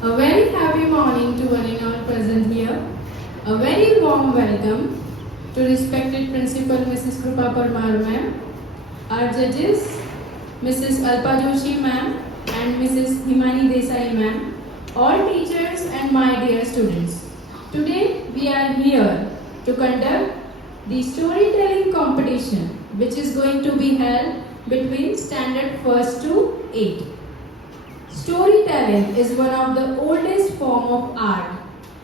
A very happy morning to one and all present here. A very warm welcome to respected Principal Mrs. Krupa Parmar ma'am, our judges Mrs. Alpa Joshi ma'am and Mrs. Himani Desai ma'am, all teachers and my dear students. Today we are here to conduct the storytelling competition which is going to be held between standard 1st to 8. Storytelling is one of the oldest form of art,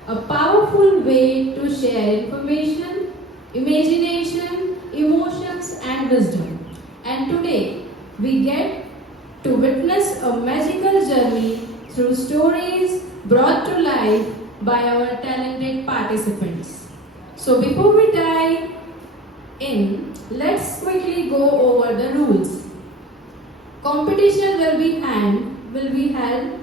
a powerful way to share information, imagination, emotions and wisdom. And today we get to witness a magical journey through stories brought to life by our talented participants. So before we dive in, let's quickly go over the rules. Competition will be held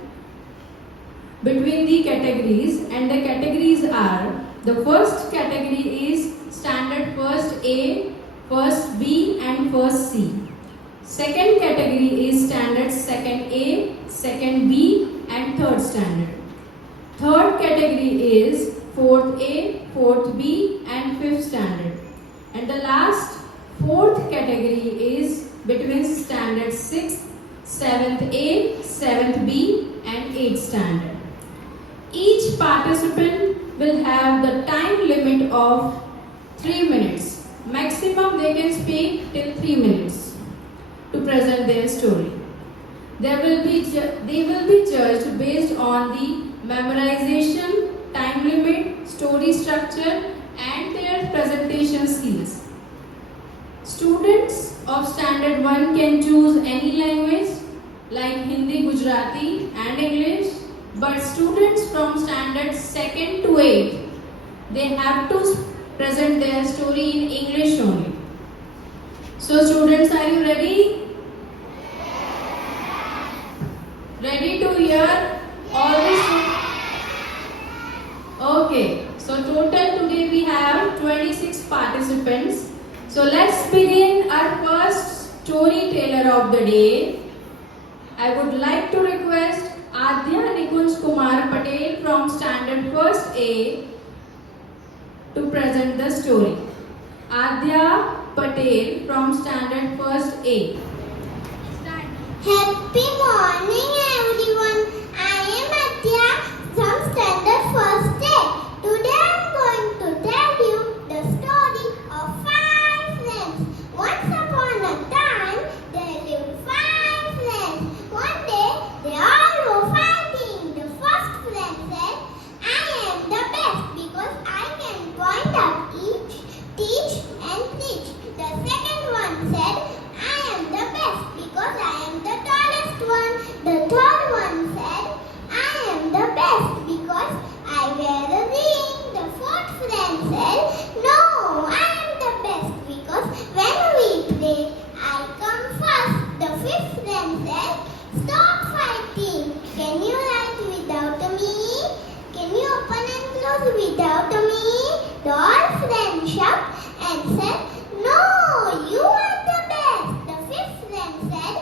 between the categories, and the categories are: the first category is standard first A, first B and first C. Second category is standard second A, second B and third standard. Third category is fourth A, fourth B and fifth standard. And the last fourth category is between standard 6th, 7th A, 7th B and 8th standard. Each participant will have the time limit of 3 minutes. Maximum they can speak till 3 minutes to present their story. They will be judged based on the memorization, time limit, story structure and their presentation skills. Students of standard 1 can choose any language like Hindi, Gujarati and English, but students from standard 2nd to 8, they have to present their story in English only. So students, are you ready? Ready to hear all this? Okay, so total today we have 26 participants. So let's begin our first storyteller of the day. I would like to request Adya Nikunj Kumar Patel from standard 1st A to present the story. Adya Patel from standard 1st A. Happy morning everyone. I am Adya from standard 1st A. Today I am going to tell you the story of 5 friends. Once upon a time there lived 5 friends. One day they all were fighting. The first friend said, I am the best because I can point out, teach and preach. The second one said, I am the best because I am the tallest one. The third one said, I am the best because I wear a ring. The fourth friend said, no, I am the best because when we play, I come first. The fifth friend said, stop fighting. Can you write without me? Can you open and close without me? The all friends shout and said, no, you are the best. The fifth friend said,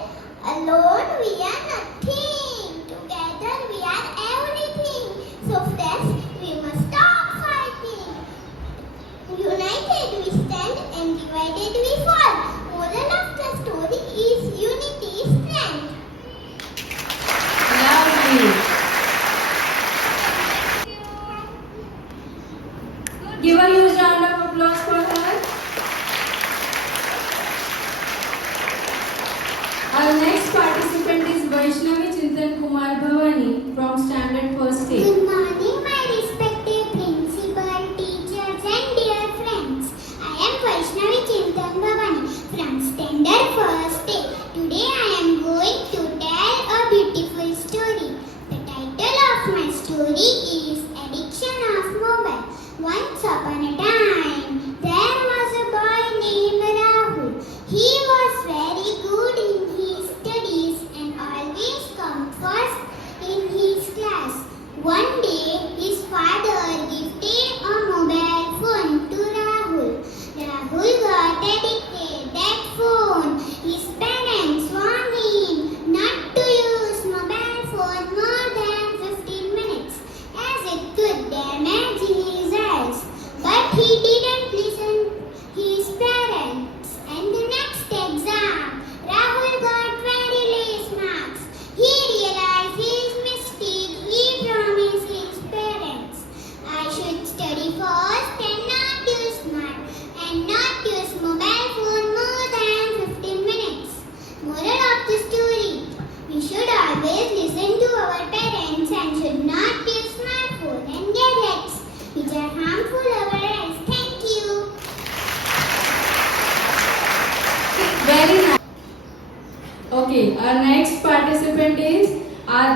alone we are nothing. Together we are everything. So friends, we must stop fighting. United we stand and divided we fall. Moral of the story is unity is strength. Lovely. Give a huge round of applause for her. Our next participant is Vaishnavi Chintan Kumar Bhavani from standard 1st A. Good morning, my respected principal, teachers and dear friends. I am Vaishnavi Chintan Bhavani from standard 1st A. Today I am going to tell a beautiful story. The title of my story is Addiction of Mobile. Once upon a time, there was a boy named Rahul. He was very good in his studies and always come first in his class. One day, his father gifted a mobile phone to Rahul. Rahul got addicted that phone. His parents warned him not to use mobile phone more than 15 minutes.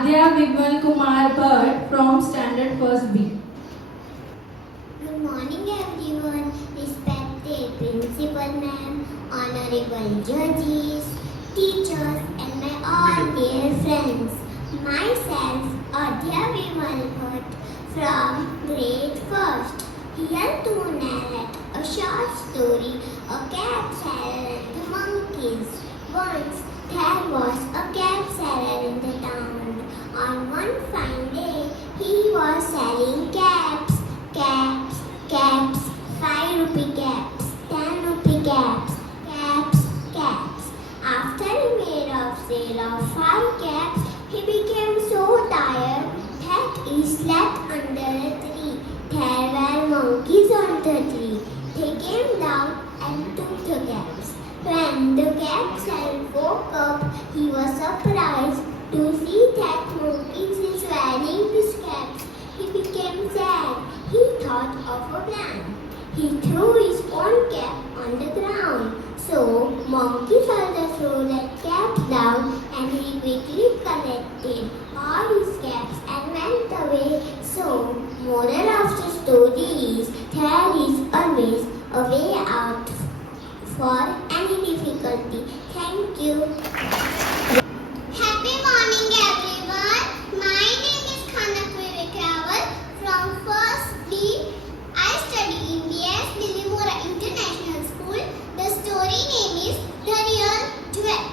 Adya Vimal Kumar Bhatt from Standard 1st B. Good morning everyone, respected principal ma'am, honorable judges, teachers and my all dear friends. Myself, Adya Vimal Bhatt from grade 1st. Here to narrate a short story, A Cab Seller and the Monkeys. Once there was a cab seller in the town. On one fine day, he was selling cabs, cabs, 5 rupee cabs, 10 rupee cabs. After he made a sale of 5 cabs, he became so tired that he slept under a tree. There were monkeys on the tree. They came down and took the cabs. When the cab seller woke up, he was surprised to see that monkeys is wearing his cabs. He became sad. He thought of a plan. He threw his own cap on the ground. So, monkey further threw that cap down and he quickly collected all his caps and went away. So, moral of the story is there is always a way out for any difficulty. Thank you. Happy morning everyone. My name is from 1st B. I study in Bilimora International School. The story name is The Real Jewel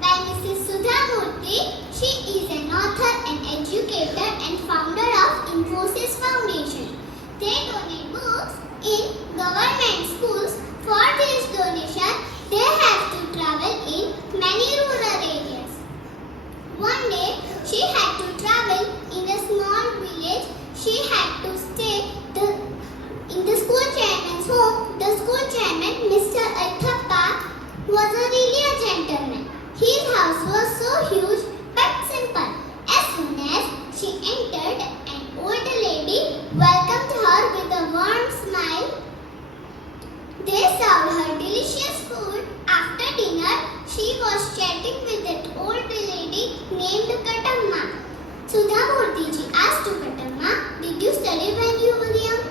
by Mrs. Sudha Murthy. She is an author, an educator and founder of Infosys Foundation. They donate books in government schools. For this donation, they have to travel in many rural areas. One day, she had to travel in a small village. She had to stay in the school chairman's home. The school chairman, Mr. Aithappa, was really a gentleman. His house was so huge but simple. As soon as she entered, an old lady welcomed her with a warm smile. They served her delicious food. After dinner, she was chatting with that old lady named Katamma. Sudha Murthy asked to Katamma, "Did you study when you were young?"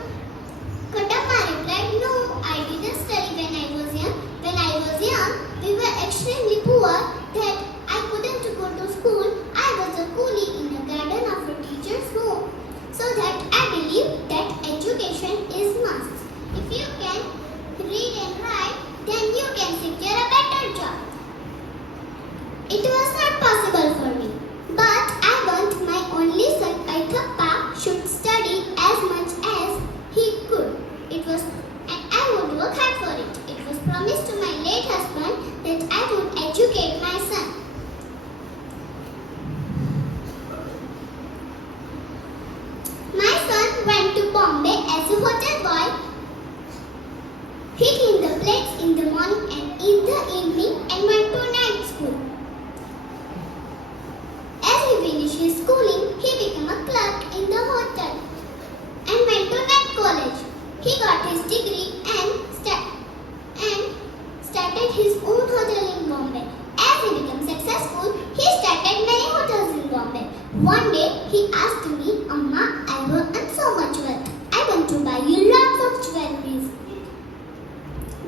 Katamma replied, "No, I didn't study when I was young. When I was young, we were extremely poor that I couldn't go to school. I was a coolie in the garden of a teacher's home. So that I believe that education is must. If you can read and write, then you can secure a better job. It was not possible for me, but I want my only son Aithappa should study as much as he could. And I would work hard for it. It was promised to my late husband that I would educate my son. My son went to Bombay as a hotel boy. He cleaned the plates in the morning and in the evening and went to night school. As he finished his schooling, he became a clerk in the hotel and went to night college. He got his degree and started his own hotel in Bombay. As he became successful, he started many hotels in Bombay. One day, he asked me, "Amma, I have earned so much wealth. I want to buy you lots of jewelries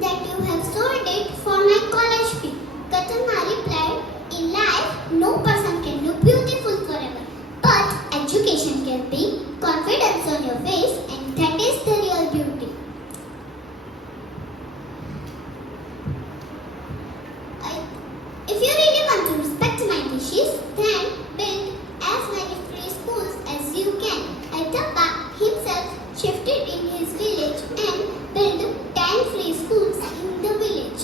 that you have sold it for my college fee." Katamma replied, "In life, no person can look beautiful forever. But education can bring confidence on your face, and that is the real beauty." If you really want to respect my wishes, then build as many free schools as you can. Aithappa himself shifted in his village and built 10 free schools in the village.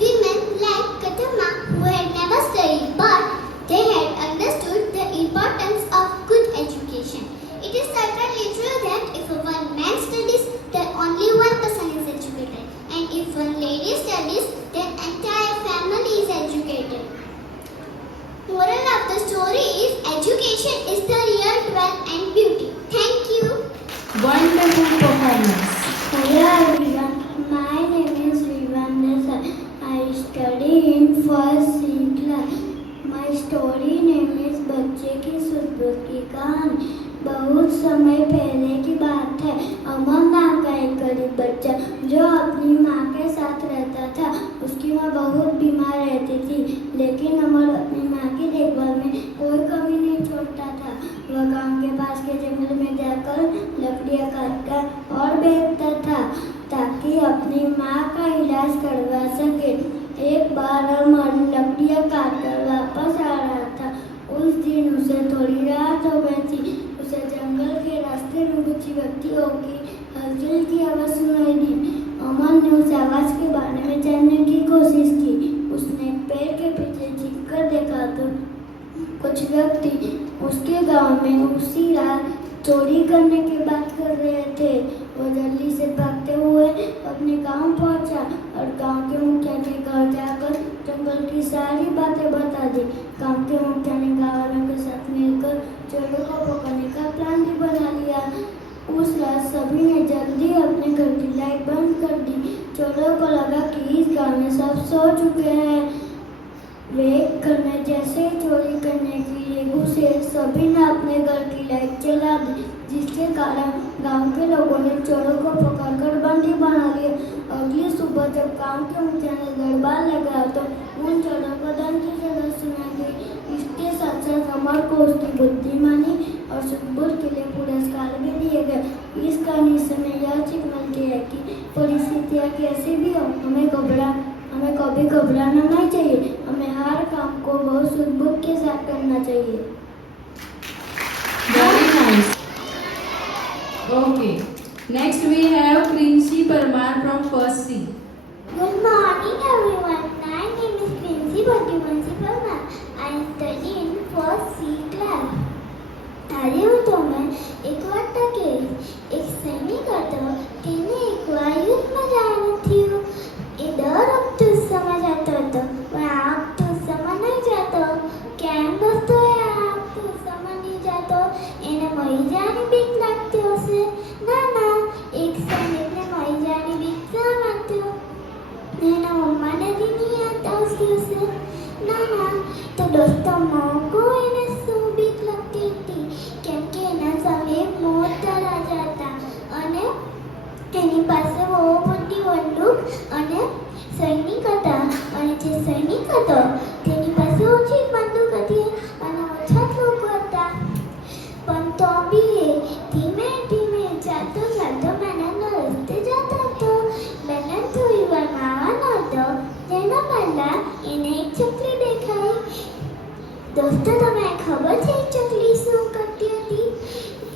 Women like Katamma, who had never studied but they had understood the importance of good education. It is certainly true that if one man studies, then only one person is educated. And if one lady studies, then entire family is educated. Moral of the story is education is the real wealth and beauty. Thank you. Wonderful performance. Hello everyone, my name is Vivanda. I study in first C class. My story समय पहले की बात है। अमन नाम का एक गरीब बच्चा जो अपनी माँ के साथ रहता था। उसकी माँ बहुत बीमार रहती थी, लेकिन अमन अपनी माँ की देखभाल में कोई कमी नहीं छोड़ता था। वह गांव के पास के जंगल में जाकर लकड़ियाँ काटकर और बेचता था ताकि अपनी माँ का इलाज करवा सके। एक बार अमन लकड़ियाँ काटकर वापस आ रहा था। उस दिन उसे थोड़ी रात हो गई थी। उसे जंगल के रास्ते में कुछ व्यक्तियों की हलचल की आवाज़ सुनाई दी। अमन ने उस आवाज़ के बारे में जानने की कोशिश की। उसने पेड़ के पीछे झुक कर देखा तो कुछ व्यक्ति उसके गांव में उसी रात चोरी करने की बात कर रहे थे। वो जल्दी से भागते हुए अपने गांव पहुंचा और गांव के मुखिया के घर जाकर जंगल की सारी बातें बता दी। गांव के मुखिया ने गाँव वालों के साथ मिलकर चोरों को पकड़ने का प्लान भी बना लिया। उस रात सभी ने जल्दी अपने घर की लाइट बंद कर दी। चोरों को लगा कि इस गांव में सब सो चुके हैं। वे घर में जैसे ही चोरी करने के लिए घुसे, सभी ने अपने घर की लाइट जला दी, जिसके कारण गांव के लोगों ने चोरों को पकड़कर बंदी बना लिया। अगली सुबह जब गांव के मुखिया ने दरबार लगाया तो उन चोरों को दंड की सजा सुनाई गई। इसके साथ साथ अमर को उसकी बुद्धिमानी और सूझबूझ के लिए पुरस्कार भी दिए गए। इस कहानी से हमें यह सीख मिलती है कि परिस्थितियाँ कैसी भी हो, हमें कभी घबराना नहीं चाहिए। हमें हर काम को बहुत सूझबूझ के साथ करना चाहिए। Very nice. Okay. Next we have Princy Parmar from First C. Good morning everyone. My name is Princy Parmar. I study in first C class. આજે હું તમને એક વાર્તા કહીશ. એક સૈનિક હતો, તેને એકવાર યુદ્ધમાં જવાનું થયું. એ દર વખતે ઉત્સવમાં જતો હતો, પણ આ વખતે ઉત્સવમાં નહીં જતો. કેમ દોસ્તો એ આ વખતે ઉત્સવમાં નહીં જતો? એને મરી જવાની બીક લાગતી હશે. ના ના, એક સૈનિકને મરી જવાની બીક શા માટે? એના મમ્માને બી નહીં યાદ આવતી હશે. ના ના, તો દોસ્તો મોકો એને શું બીક લાગતી હતી? કેમ કે એના સામે એક મોટા રાજા હતા અને એની પાસે બહુ મોટી બંદૂક અને સૈનિક હતા. અને જે સૈનિક હતો તેની પાસે ઓછી બંદૂક હતી અને ઓછા જ લોકો હતા. પણ તો બી એ ધીમે ધીમે ચાલતો ચાલતો મેદાનના રસ્તે જતો હતો. મેદાન થોડી વારમાં આવવાનો હતો તેના પહેલા એને એક ચકલી દેખાઈ. દોસ્તો, તમને ખબર છે એ ચકલી શું કરતી હતી?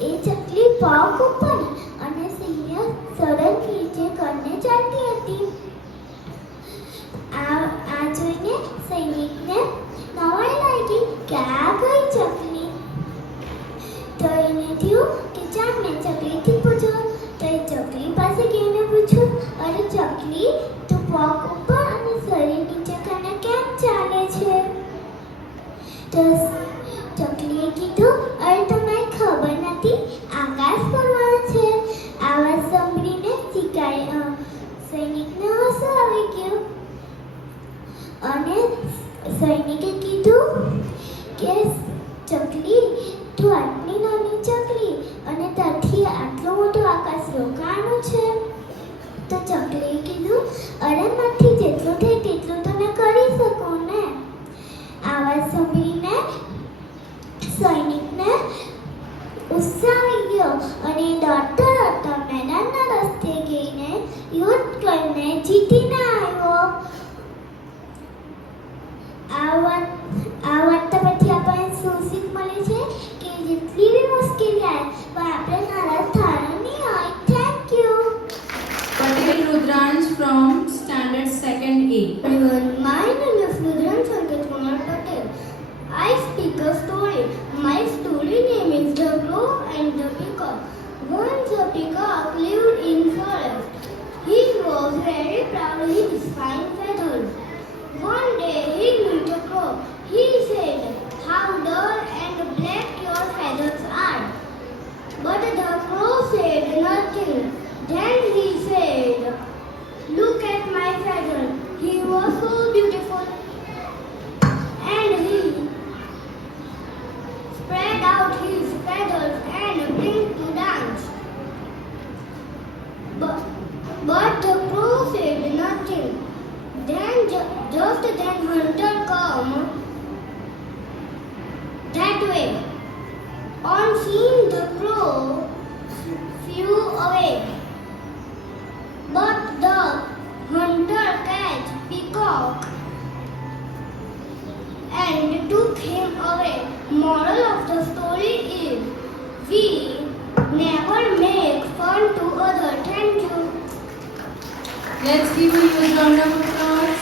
એ ચકલી પગ ઉપર અને સિંહ સરળ નીચે કરીને ચાલતી હતી. આ જોઈને સૈનિકને નવાઈ લાગી કે આ કઈ ચકલી? તો એને થયું કે ચાલ મેં ચકલીથી પૂછું. તો એ ચકલી પાસે ગઈને પૂછ્યું, અરે ચકલી, તું પગ ઉપર અને શરીર નીચે કરીને કેમ ચાલે છે? તો ચકલીએ કીધું, અરે તમને ખબર નથી, આકાશ પડવાનો છે. આ વાત સાંભળીને સૈનિકને હસવું આવી ગયું અને સૈનિકે કીધું કે ચકલી, તું આટલી નાની ચકલી અને ત્યાંથી આટલું મોટું આકાશ રોકાવાનું છે? તો ચકલીએ કીધું, અરે નથી, જેટલું થાય તેટલું તો મેં કરી શકું ને. આ વાત સાંભળીને સૈનિકને ઉત્સાહ આવી ગયો અને દોડતો દોડતો મેદાનના રસ્તે ગઈને યુદ્ધ કરીને જીતીને આવ્યો. આ વાર્તા પછી આપણને શું શીખ મળે છે કે જેટલી બી મુશ્કેલી આવે પણ આપણે નારાજ થવાનું નહીં હોય. Thank you. Patel Rudransh from Standard 2nd A. Everyone, my name is Rudran Sanket Kumar Patel. I speak a story. My story name is The Crow and the Peacock. Once a peacock lived in forest. He was very proud of his fine feathers. One day he met a crow. He said, "How dull and black your feathers are." But the crow said nothing. Then he said, "Look at my feather." He was so beautiful. And he spread out his feathers and began to dance. But the crow said nothing. Then, just then, hunter come that way. On seeing the crow, flew away. But the hunter catch peacock and took him away. Moral of the story is we never make fun to others. Thank you. Let's give a huge round of applause.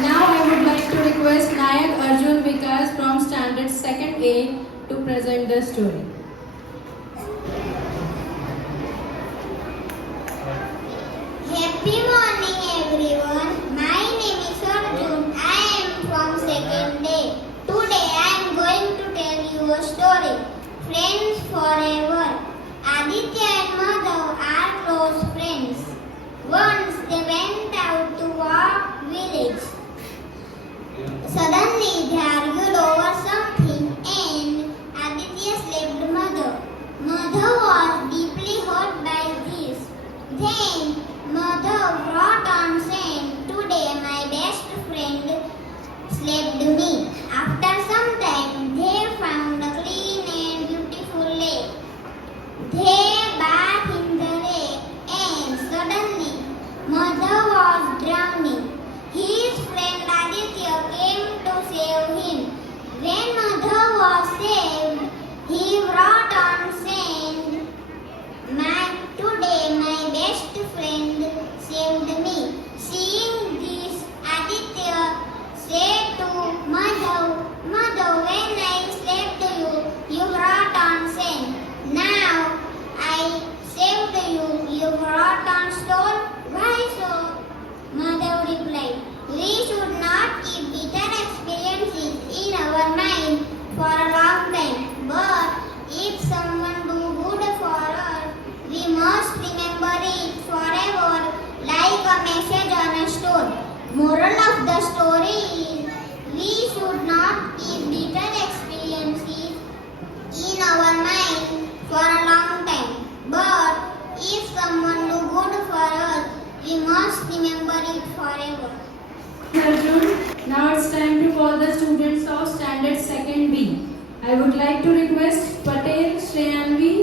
Now I would like to request Nayak Arjun Vikas from Standard 2nd A to present the story. Happy morning everyone. My name is Arjun. I am from 2nd day. Today I am going to tell you a story. Friends forever. Aditya and Madhav are close friends. Once they went out to walk village. Suddenly they argued over something and Aditya slapped Madhav. Madhav was deeply hurt by this. Then Madhav brought on saying, "Today my best friend slapped me." After some time, they found a clean and beautiful lake. They bathed in the lake and suddenly Madhav was drowning. His friend Aditya came to save him. When Madhav was saved, he brought on saying, "Today my best friend saved me." Seeing this, Aditya said to Madhav, "Madhav, when I slapped you, you brought on sand. Now I saved you, you brought on stone. Why so?" Madhav replied, "We should not keep bitter experiences in our mind for a long time. But if someone do good for us, we must remember it forever like a message on a stone." Moral of the story is we should not keep bitter experiences in our mind for a long time. But if someone do good for us, we must remember it forever. Arjun, now it's time to call the students of Standard 2nd B. I would like to request Patel Shreyanvi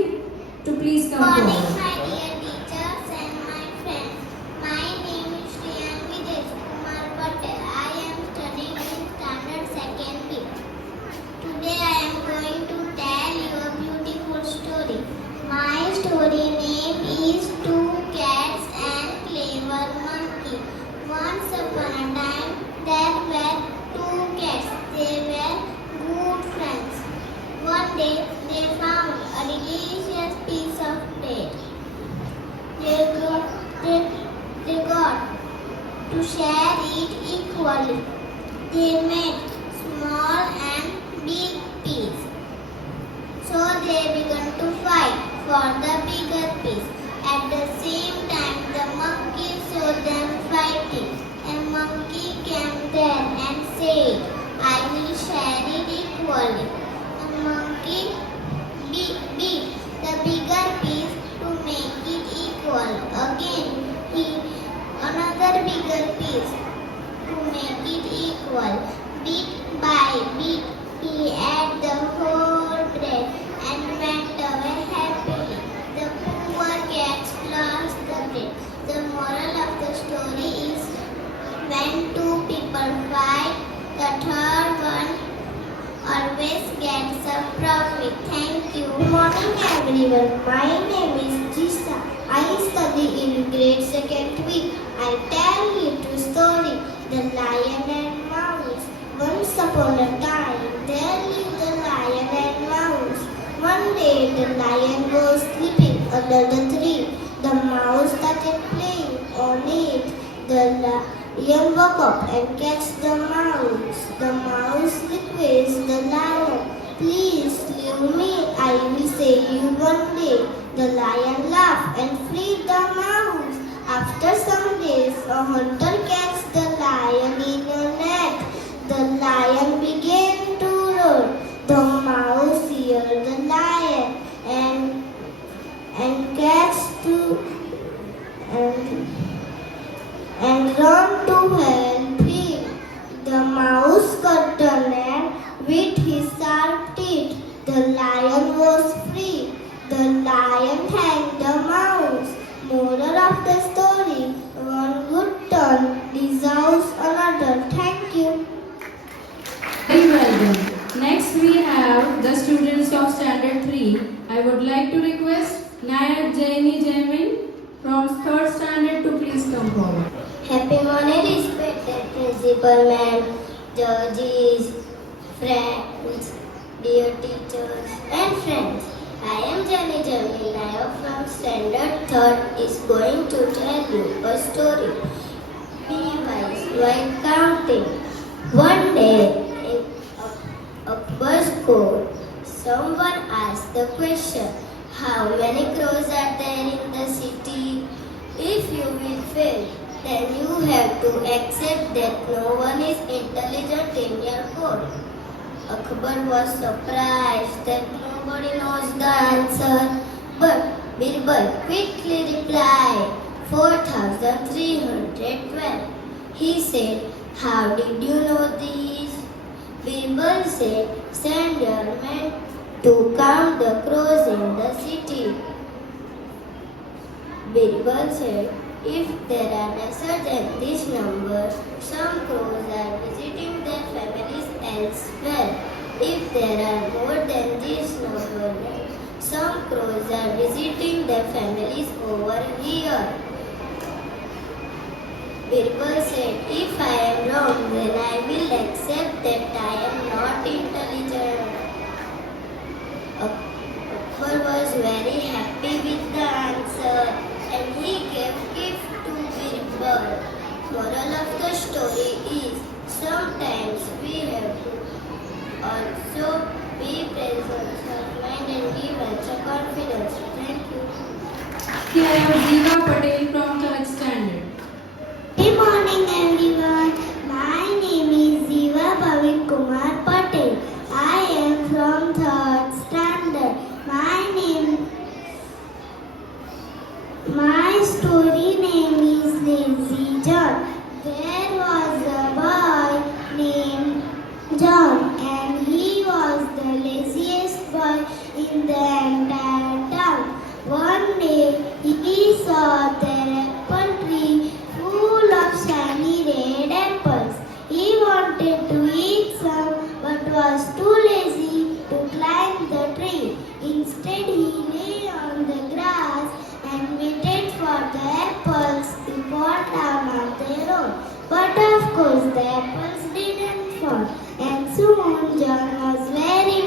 to please come Morning, forward. my dear teachers and my friends. My name is Shriyanvi Kumar Patel. I am studying in Standard 2nd B. Today I am going to tell you a beautiful story. My story name is Two Cats and Clever Monkey. Once upon a time, there were two cats. They were good friends. One day, they found a delicious piece of bread. They got to share it equally. They made small and big piece. So they began to fight for the bigger piece. At the same time, the monkey saw them fighting. A monkey came there and said, "I will share it equally." The monkey beat the bigger piece to make it equal. Again, another bigger piece to make it equal. Bit by bit, he ate the whole bread and went away happily. The poor cat lost the bread. The moral of the story is when two people fight, the third one always gets a profit. Thank you. Good morning everyone. My name is Jisa. I study in grade 2nd week. I tell you a story, The Lion and Mouse. Once upon a time, there lived a lion and mouse. One day, the lion was sleeping under the tree. The mouse started playing on it. The lion woke up and catch the mouse. The mouse requests the lion, "Please leave me, I will save you one day." The lion laughed and freed the mouse. After some days, a hunter catches the lion in a net. The lion began to roar. The The lion was free. The lion hanged the mouse. Moral of the story: one good turn deserves another. Thank you. Very well done. Next we have the students of Standard 3. I would like to request Nayak Jaini Jamin from 3rd Standard to please come forward. Happy morning, respected principal ma'am, judges, friends, dear teachers and friends. I am Jani Jamil Nayak from Standard 3rd is going to tell you a story. Be wise while counting. One day, in Akbar's court, someone asked the question, how many crows are there in the city? If you will fail, then you have to accept that no one is intelligent in your court. Akbar was surprised that nobody knows the answer, but Birbal quickly replied, 4,312. He said, how did you know these? Birbal said, send your men to count the crows in the city. Birbal said, if there are lesser than this number, some crows are visiting their families elsewhere. If there are more than this number, some crows are visiting their families over here. Birbal said, if I am wrong, then I will accept that I am not intelligent. Akbar was very happy with the answer and he gave gift to Birbal. Moral of the story is, sometimes we have to also be present of mind and give answer confidence. Thank you. Here I have Ziva Patel from 3rd Standard. Good morning everyone. My name is Ziva Pavit Kumar Patel. I am from 3rd standard. My story name is Lazy John. There was a boy named John and he was the laziest boy in the entire town. One day he saw their apple tree full of shiny red apples. He wanted to eat some but was too lazy to climb the tree. Instead he lay on the grass and waited for the apples to fall down on their own. But of course the apples didn't fall and soon John was very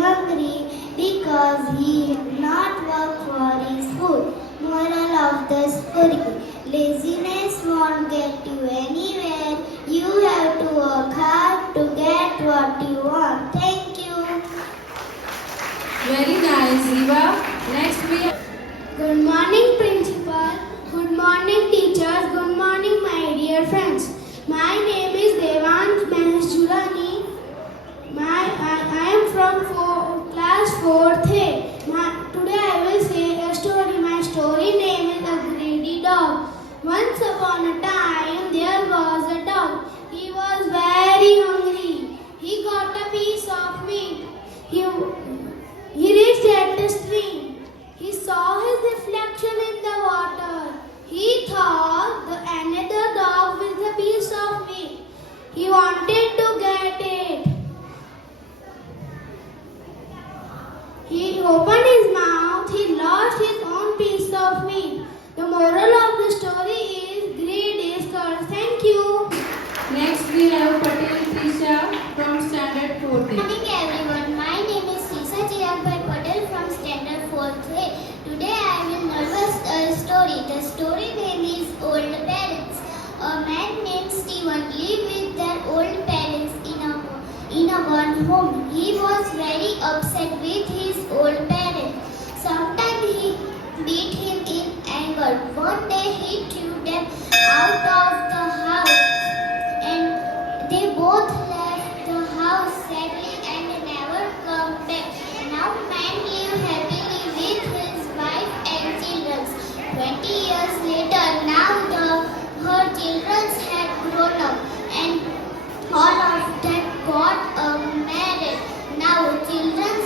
hungry because he had not worked for his food. Moral of the story: laziness won't get you anywhere. You have to work hard to get what you want. Thank you. Very nice, Ziva. Next we have Good morning, principal. Good morning, teachers. Good morning, my dear friends. My name is Devansh Mahesh Julani. I am from class 4th A. Today I will say a story. My story name is A Greedy Dog. Once upon a time, there was a dog. He was very hungry. He got a piece of meat. He reached at the stream. He saw his reflection in the water. He thought another dog with a piece of meat. He wanted to get it. He opened his mouth. He lost his own piece of meat. The moral of the story is greed is curse. Thank you. next we have Patel Trisha from Standard 4th. Good morning everyone. My name is Tisha Chiragbai Patel from Standard 4th A. Today I will narrate a story. The story name is Old Parents. A man named Stephen lived with their old parents in a one home. He was very upset with his old parents. Sometimes he beat him in anger. One day he threw them out of the house and they both left the house sadly and never come back. Now man lived happily with his wife and children. 20 years later, now her children had grown up and all of them got married. Now children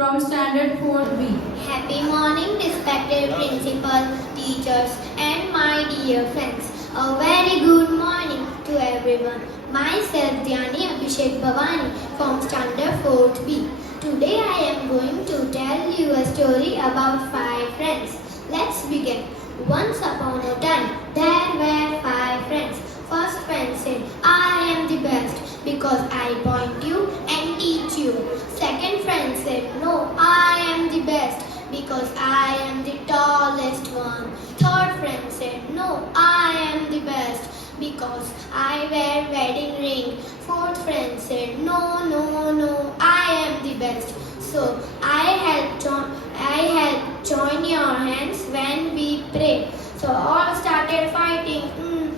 from Standard 4B. Happy morning, respected principal, teachers, and my dear friends. A very good morning to everyone. Myself, Dhyani Abhishek Bhavani from Standard 4th B. Today I am going to tell you a story about 5 friends. Let's begin. Once upon a time, there were 5 friends. First friend said, I am the best because I point you and teach you. Second friend said, no, I am the best because I am the tallest one. Third friend said, no, I am the best because I wear wedding ring. Fourth friend said, no, no, no, I am the best. So I help join your hands when we pray. So all started fighting.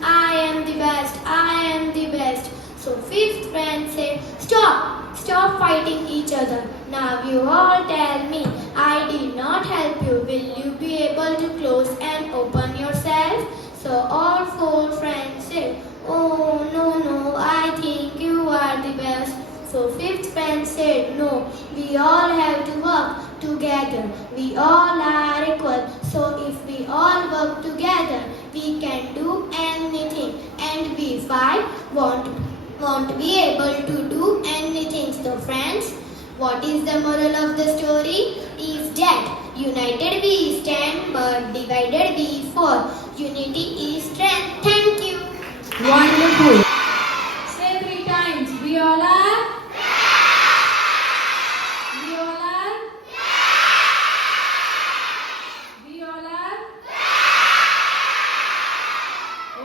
I am the best. I am the best. So fifth friend said, stop fighting each other. Now you all tell me, I did not help you. Will you be able to close and open yourself? So all 4 friends said, oh no, I think you are the best. So fifth friend said, no, we all have to work together. We all are equal. So if we all work together, we can do anything. And we 5 won't be able to do anything. So friends, what is the moral of the story? Is that united we stand, but divided we fall. Unity is strength. Thank you. Wonderful. Say 3 times. We all are. We all are. We all are.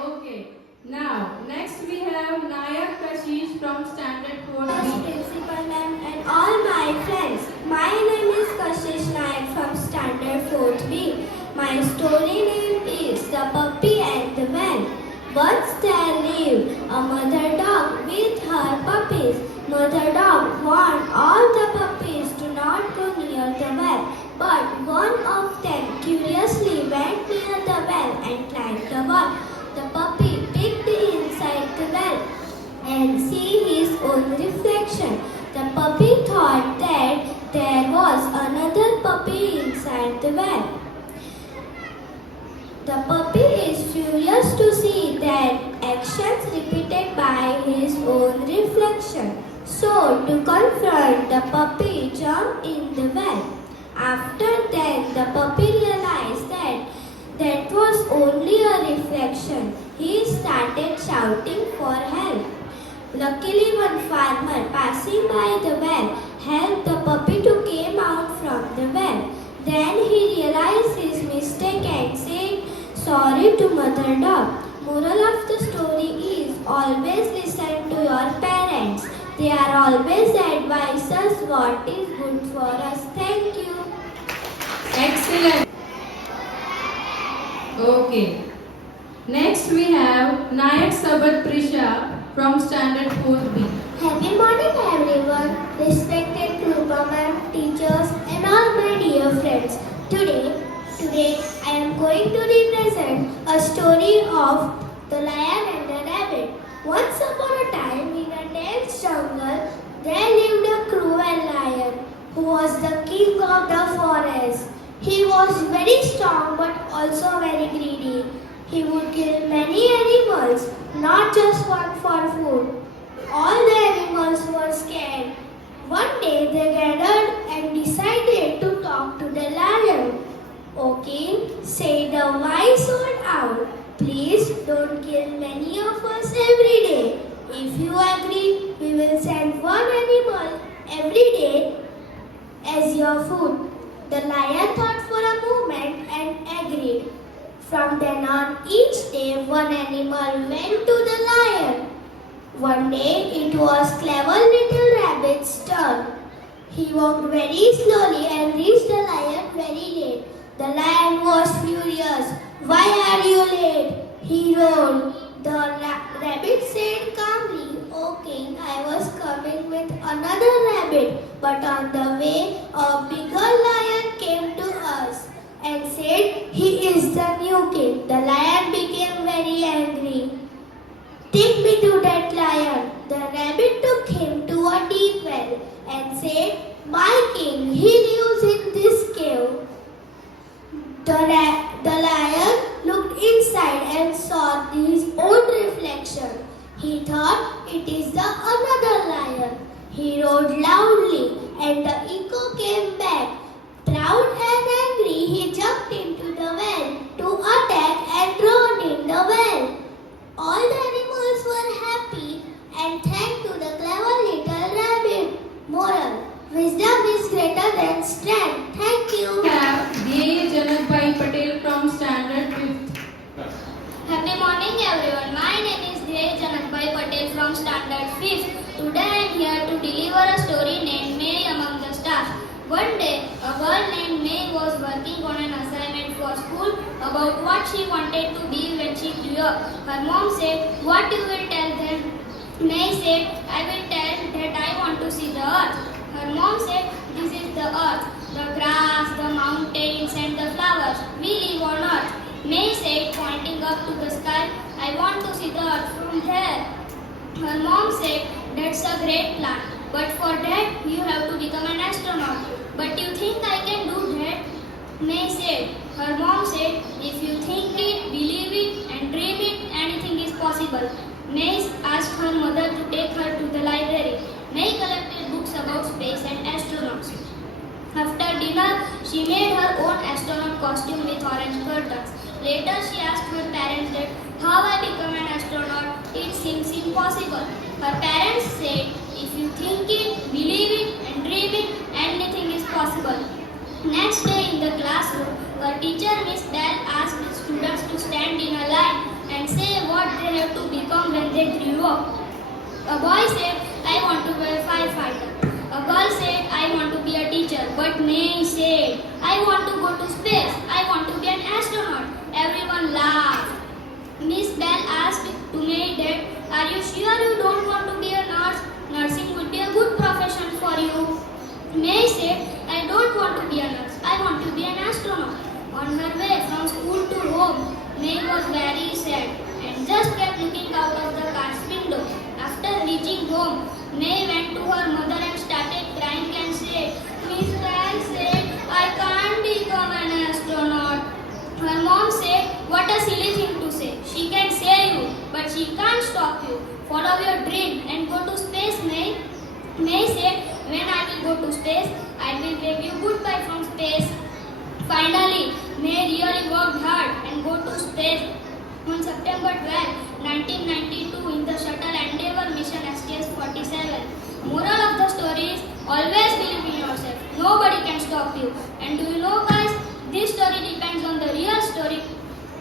Okay. Now, next we have Nayak Kashish from Standard 4B. Principal ma'am and all my friends. My name is Kashish Nayak from Standard 4th B. My story name is The Puppy and the Well. Once there lived a mother dog with her puppies. Mother dog warned all the puppies to not go near the well, but one of them curiously went near the well and climbed the wall. The puppy peeked inside the well and see his own reflection. The puppy thought that there was another puppy inside the well. The puppy is furious to see that actions repeated by his own reflection. So, to confront the puppy, jumped in the well. After that, the puppy realized that that was only a reflection. He started shouting for help. Luckily, one farmer passing by the well helped the puppy to come out from the well. Then he realized his mistake and said sorry to mother dog. Moral of the story is always listen to your parents. They are always advise us what is good for us. Thank you. Excellent. Okay. Next we have Nayak Sabat Prisha from Standard 4B. Happy morning everyone, respected group of ma'am, teachers and all my dear friends. Today I am going to represent a story of the lion and the rabbit. Once upon a time in a dense jungle there lived a cruel lion who was the king of the forest. He was very strong but also very greedy. He would kill many animals, not just one for food. All the animals were scared. One day they gathered and decided to talk to the lion. O king, said the wise old owl, please don't kill many of us every day. If you agree, we will send one animal every day as your food. The lion thought for a moment and agreed. From then on, each day one animal went to the lion. One day it was clever little rabbit's turn. He walked very slowly and reached the lion very late. The lion was furious. Why are you late? He roared. The rabbit said calmly, O king, I was coming with another rabbit, but on the way a bigger lion came to us and said, he is the new king. The lion became very angry. Take me to that lion. The rabbit took him to a deep well and said, my king, he and saw his own reflection. He thought it is the another lion. He roared loudly and the echo came back. Proud and angry, he jumped into the well to attack and drown in the well. All the animals were happy and thanked to the clever little rabbit. Moral: wisdom is greater than strength. Thank you. We have D. Janakbhai Patel from Standard 5th. Happy morning everyone. My name is Dhey Janakbhai Patel from Standard 5th. Today I am here to deliver a story named May Among the Stars. One day, a girl named May was working on an assignment for school about what she wanted to be when she grew up. Her mom said, "What you will tell them?" May said, "I will tell that I want to see the earth." Her mom said, "This is the earth, the grass, the mountains and the flowers. We live on earth." May said, pointing up to the sky, "I want to see the earth from there." Her mom said, "That's a great plan, but for that you have to become an astronaut. But you think I can do that?" May said, her mom said, "If you think it, believe it and dream it, anything is possible." May asked her mother to take her to the library. May collected books about space and astronauts. After dinner, she made her own astronaut costume with orange curtains. Later, she asked her parents that how I become an astronaut. It seems impossible. Her parents said, "If you think it, believe it and dream it, anything is possible." Next day in the classroom, her teacher Miss Dell asked the students to stand in a line and say what they have to become when they grew up. A boy said, "I want to be a firefighter." A girl said, "I want to be a teacher." But May said, "I want to go to space. I want to be an astronaut." Everyone laughed. Miss Bell asked to May that, "Are you sure you don't want to be a nurse? Nursing would be a good profession for you." May said, "I don't want to be a nurse. I want to be an astronaut." On her way from school to home, May was very sad and just kept looking out of the car's window. After reaching home, May went to her mother and started crying and said, "Miss Bell said I can't become an astronaut." Her mom said, "What a silly thing to say. She can say you, but she can't stop you. Follow your dream and go to space, May." May said, "When I will go to space, I will wave you goodbye from space." Finally, May really worked hard and go to space. On September 12, 1992, in the shuttle Endeavour mission STS-47. Moral of the story is always believe in yourself. Nobody can stop you. And do you know, guys, this story depends on the real story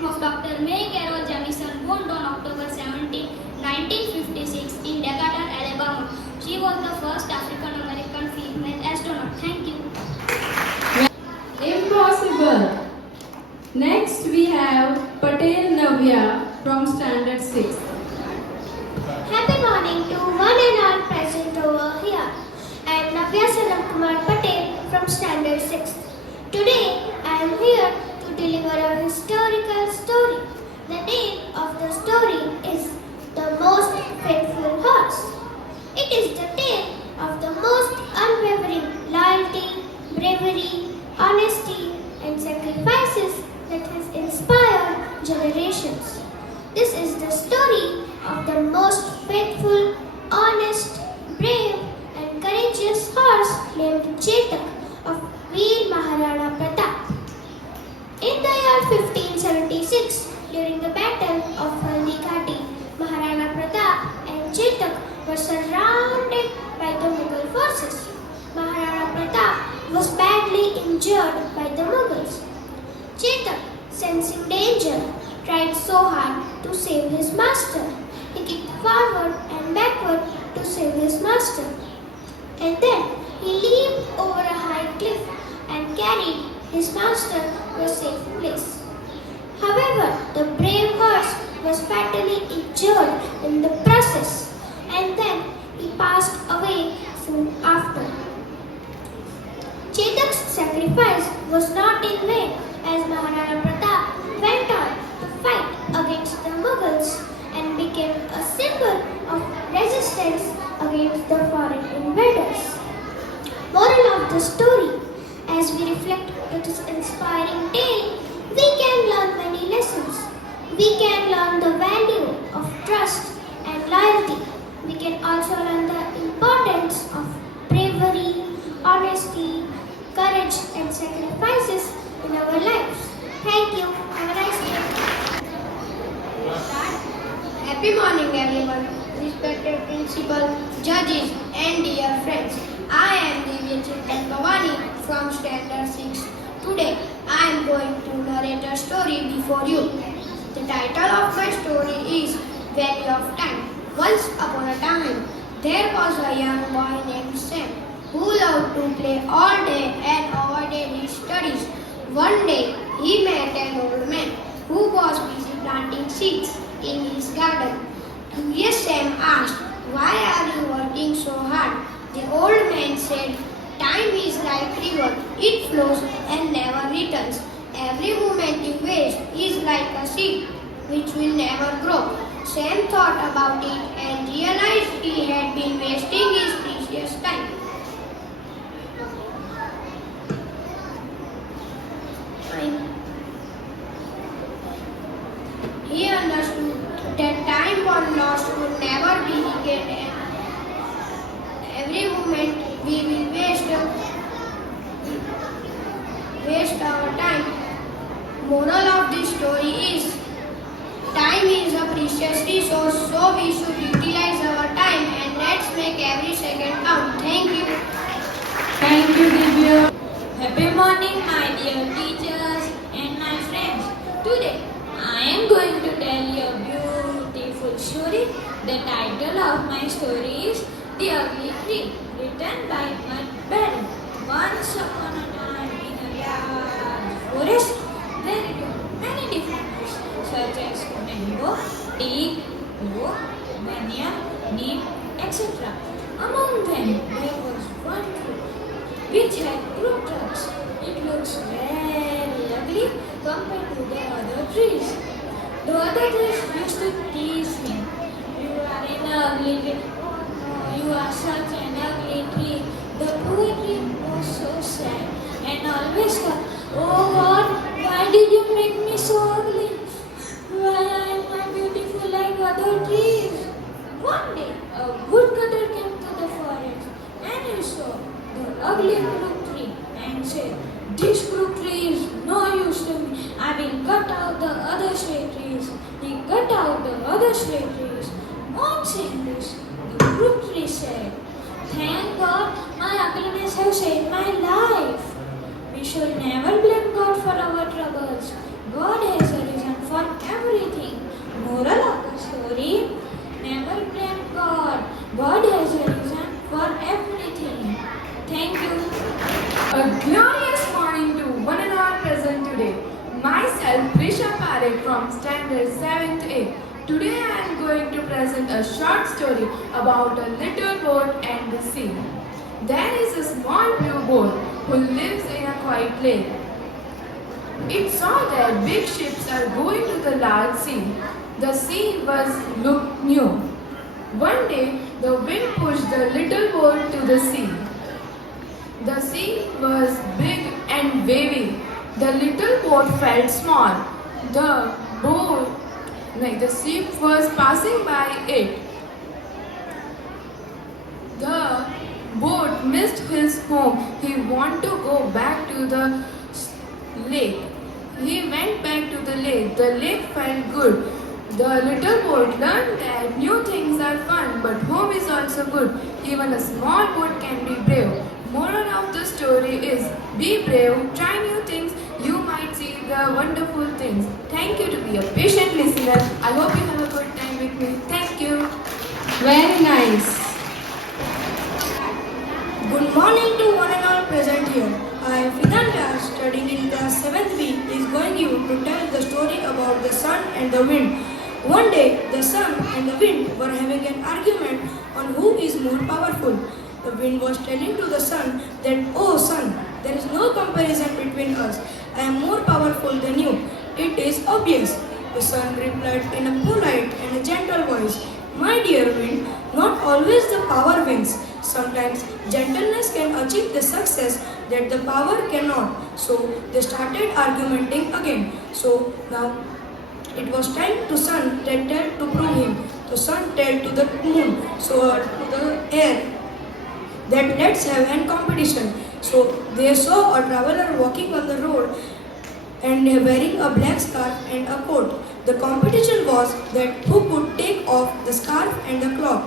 of Dr. May Carroll Jamison, born on October 17, 1956, in Decatur, Alabama. She was the first African American female astronaut. Thank you. Impossible. Next we have Patel Navya from Standard 6. Happy morning to one and all present over here. I am Navya Sanam Kumar Patel from Standard 6. Today I am here to deliver a historical story. The name of the story is The Most Faithful Horse. It is the tale of the most unwavering loyalty, bravery, honesty and sacrifices that has inspired generations. This is the story of the most faithful, honest, brave and courageous horse named Chetak of Veer Maharana Pratap. In the year 1576, during the Battle of Haldi Ghati, Maharana Pratap and Chetak were surrounded by the Mughal forces. Maharana Pratap was badly injured by the Mughals. Chetak, sensing danger, tried so hard to save his master. He kicked forward and backward to save his master. And then he leaped over a high cliff and carried his master to a safe place. However, the brave horse was fatally injured in the process, and then he passed away soon after. Chetak's sacrifice was not in vain, as Maharana Pratap went on to fight against the Mughals and became a symbol of resistance against the foreign invaders. Moral of the story: as we reflect on this inspiring tale, we can learn many lessons. We can and sacrifices in our lives. Thank you. Have a nice day. Happy morning, everyone. Respected principal, judges, and dear friends. I am Divya Chintan Bhavani from Standard 6. Today, I am going to narrate a story before you. The title of my story is Value of Time. Once upon a time, there was a young boy named Sam who loved to play all day and avoided his studies. One day, he met an old man who was busy planting seeds in his garden. Curious Sam asked, "Why are you working so hard?" The old man said, "Time is like river. It flows and never returns. Every moment you waste is like a seed which will never grow." Sam thought about it and realized he had been wasting his precious time. He understood that time one lost would never be regained, and every moment we will waste our time. Moral of this story is time is a precious resource, so we should utilize our time and let's make every second count. Thank you. Thank you, Divya. Happy morning, my dear teachers and my friends. Today, I am going to tell you a beautiful story. The title of my story is The Ugly Tree, written by Mud. Once upon a time, in a large forest, there lived many different trees, such as mango, teak, oak, banyan, neem, etc. Among them, there was one tree which had fruit trucks. It looks very ugly compared to the other trees. The other trees used to tease him. "You are an ugly tree. Oh no, you are such an ugly tree." The poor tree was so sad and always thought, "Oh God, why did you make me so ugly? Why I am not beautiful like other trees?" One day, a woodcutter came to the forest and he saw the ugly fruit tree and said, "This fruit tree is no use to me. I will cut out the other straight trees." He cut out the other straight trees. On seeing this, the fruit tree said, "Thank God, my ugliness has saved my life." We should never blame God for our troubles. God has a reason for everything. Moral of the story: never blame God. God has a reason for everything. Thank you. A glorious morning to one and all present today. Myself, Prisha Parekh from Standard 7th A. Today I am going to present a short story about a little boat and the sea. There is a small blue boat who lives in a quiet lake. It saw that big ships are going to the large sea. The sea looked new. One day, the wind pushed the little boat to the sea. The sea was big and wavy. The little boat felt small. The ship was passing by it. The boat missed his home. He wanted to go back to the lake. He went back to the lake. The lake felt good. The little boat learned that new things are fun, but home is also good. Even a small boat can be brave. Moral of the story is, be brave, try new things, you might see the wonderful things. Thank you to be a patient listener. I hope you have a good time with me. Thank you. Very nice. Good morning to one and all present here. I am Fidanta, studying in class 7th B, is going to tell the story about the sun and the wind. One day, the sun and the wind were having an argument on who is more powerful. The wind was telling to the sun that, "Oh sun, there is no comparison between us. I am more powerful than you. It is obvious." The sun replied in a polite and a gentle voice, "My dear wind, not always the power wins. Sometimes gentleness can achieve the success that the power cannot." So they started arguing again. So now it was time to sun to prove him. The sun told to the moon, so to the air, that let's have a competition. So they saw a traveler walking on the road and wearing a black scarf and a coat. The competition was that who could take off the scarf and the cloak.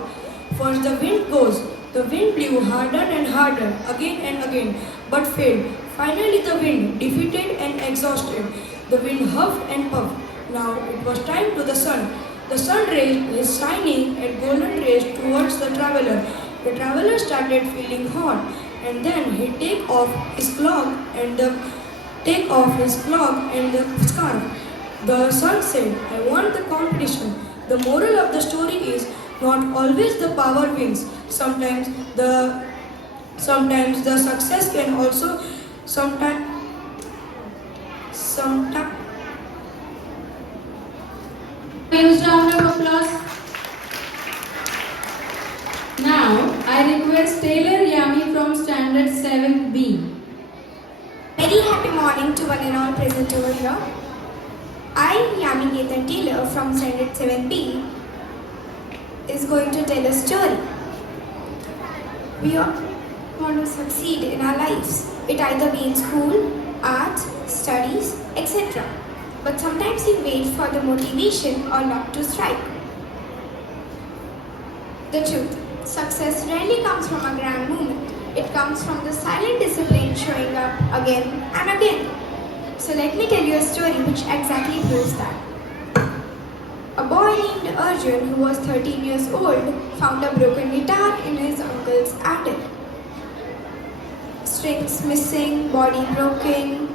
First the wind goes. The wind blew harder and harder, again and again, but failed. Finally the wind, defeated and exhausted. The wind huffed and puffed. Now it was time to the sun. The sun raised his shining and golden rays towards the traveler. The traveler started feeling hot, and then he take off his cloak and the scarf. The sun said, I want the competition. The moral of the story is not always the power wins. Sometimes the success can also sometimes Huge round of applause. Now, I request Taylor Yami from Standard 7B. Very happy morning to one and all present over here. I, Yami Getan Taylor from Standard 7B, is going to tell a story. We all want to succeed in our lives. It either be in school, arts, studies, etc. But sometimes we wait for the motivation or luck to strike. The truth, success rarely comes from a grand moment. It comes from the silent discipline showing up again and again. So let me tell you a story which exactly proves that. A boy named Arjun, who was 13 years old, found a broken guitar in his uncle's attic. Strings missing, body broken,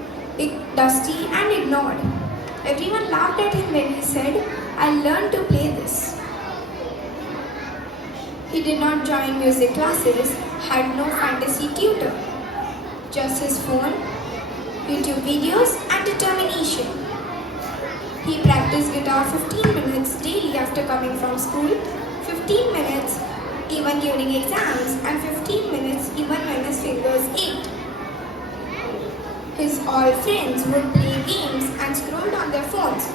dusty and ignored. Everyone laughed at him when he said, I learned to play this. He did not join music classes, had no fantasy tutor, just his phone, YouTube videos and determination. He practiced guitar 15 minutes daily after coming from school, 15 minutes even during exams and 15 minutes even when his fingers ached. His all friends would play games and scrolled on their phones,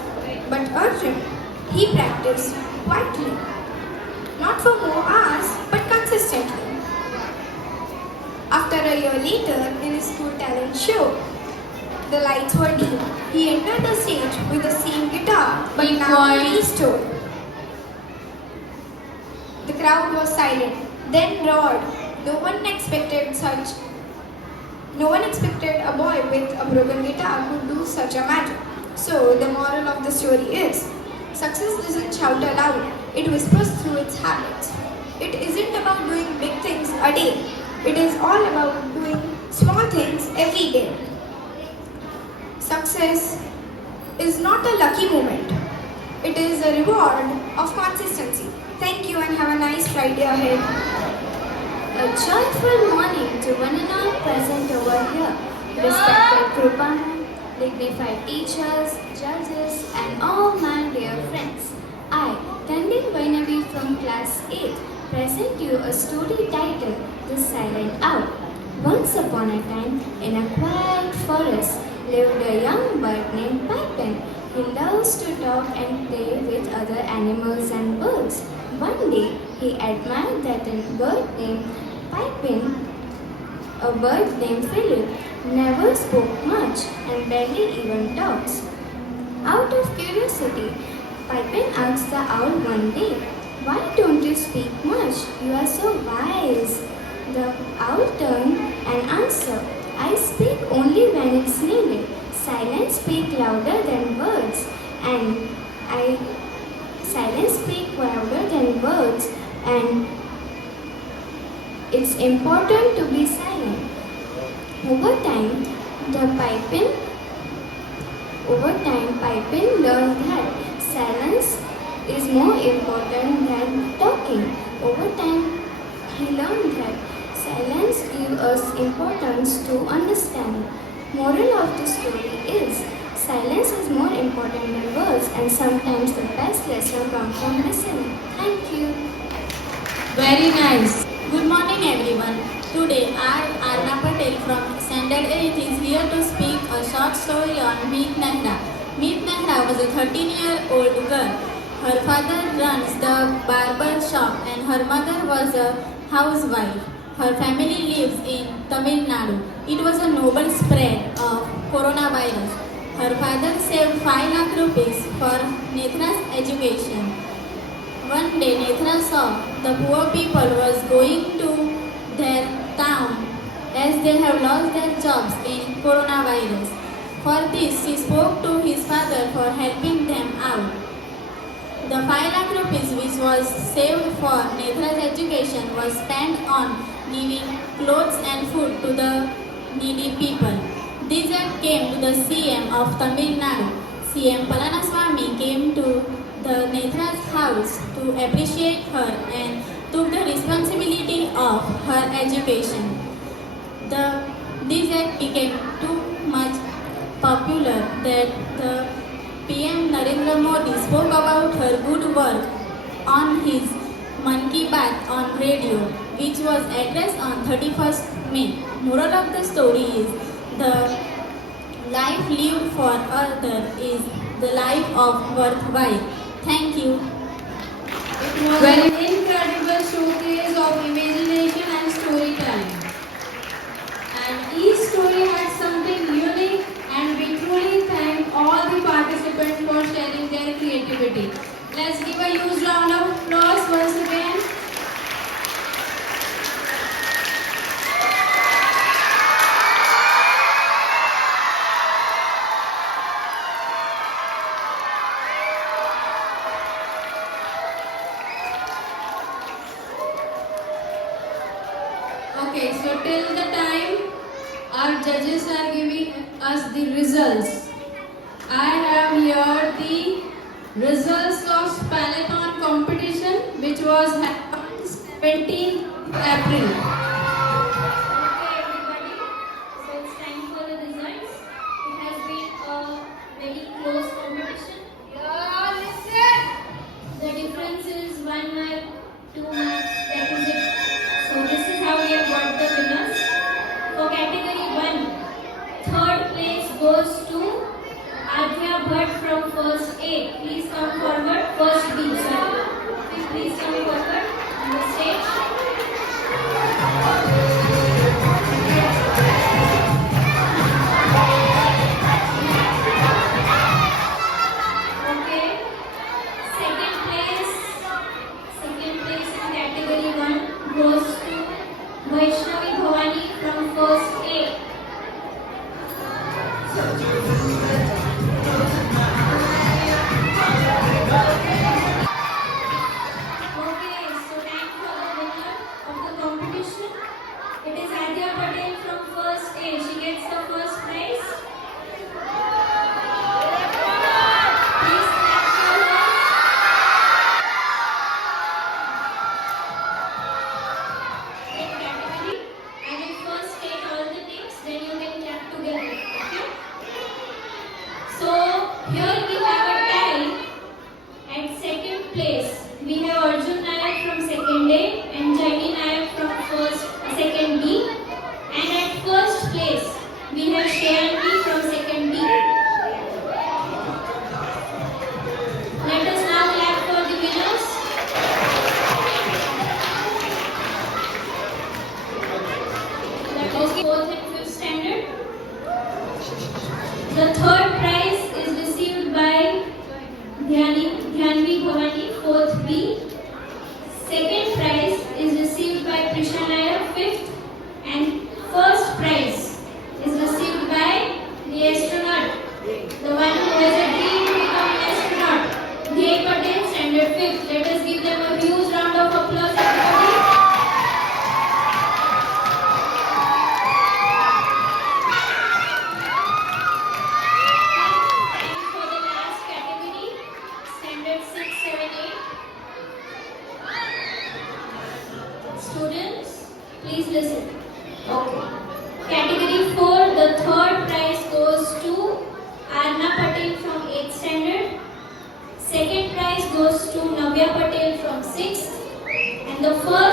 but Arjun, he practiced quietly. Not for more hours, but consistently. After a year later, in his school talent show, the lights were dim. He entered the stage with the same guitar, but Be now quiet. restored. The crowd was silent, then roared. No one expected a boy with a broken guitar could do such a magic. So, the moral of the story is, success doesn't shout aloud, it whispers through its habits. It isn't about doing big things a day, it is all about doing small things every day. Success is not a lucky moment, it is a reward of consistency. Thank you and have a nice Friday ahead. A joyful morning to one and all present over here. Respected Krupan, dignified teachers, judges, and all my dear friends. I, Tandil Vainavi from class 8, present you a story titled The Silent Owl. Once upon a time, in a quiet forest, lived a young bird named Pipin. He loves to talk and play with other animals and birds. One day, he admired that a bird named Pipin, a bird named Philip, never spoke much and barely even talks. Out of curiosity, Pipin asked the owl one day, "Why don't you speak much? You are so wise." The owl turned and answered, "I speak only when it's needed. Silence speaks louder than words, and silence speaks louder than words, and it's important to be silent." Over time, Pipin learned that silence is more important than talking. Over time, he learned that silence gives us importance to understand. Moral of the story is, silence is more important than words, and sometimes the best lesson comes from listening. Thank you. Very nice. Good morning everyone. Today I, Arna Patel from Standard 8 is here to speak a short story on Meet Nehra. Meet Nehra was a 13-year-old girl. Her father runs the barber shop and her mother was a housewife. Her family lives in Tamil Nadu. It was a noble spread of coronavirus. Her father saved 5 lakh rupees for Netra's education. One day Netra saw the poor people was going to their town as they have lost their jobs in coronavirus. For this, she spoke to his father for helping them out. The 5 lakh rupees which was saved for Netra's education was spent on giving clothes and food to the needy people. This act came to the CM of Tamil Nadu. CM Palaniswamy came to the Netra's house to appreciate her and took the responsibility of her education. This act became too much popular that the PM Narendra Modi spoke about her good work on his Man Ki Baat on radio, which was addressed on 31st May. Moral of the story is the life lived for others is the life of worthwhile. Thank you. It was an incredible showcase of imagination and storytelling. And each story had something unique, and we truly thank all the participants for sharing their creativity. Let's give a huge round of applause once again. Okay, so till the time our judges are giving us the results, I have here the results of Spalathon competition which was held on 17th April. Okay everybody, so it's time for the results. It has been a very close competition. The difference is 1 mark, 2 marks, that is it. So this is how we have got the winners. For category 1, third place goes to Adya Bhatt from first A. Please come forward. First B, sorry. Please come forward on the stage. Okay. Second place in category 1 goes to Vaishnavi Bhavani from first A. Okay, so time for the winner of the competition. It is Adya Patel from first A. She gets the first prize. Please clap for her. In category, I will first take all the names, then you can clap together. Okay? So here we have a tie. At second place, we have Arjun Nayak from second A and Jaini Nayak from second B. And at first place, we have Shayanti from second B. Let us now clap for the winners. That is fourth and fifth standard. The third prize is received by Dhyanvi Bhavani, 4th B. Second prize is received by Prisha Nayak, 5th. And first prize is received by the astronaut, the one who has a dream to become an astronaut, Dhey Patel, standard 5th. Let us give them a huge round of applause, everybody. And for the last category, standard 6, 7, 8. Students, please listen. Okay. Category 4, the third prize goes to Arna Patel from 8th standard. Second prize goes to Navya Patel from 6th. And the first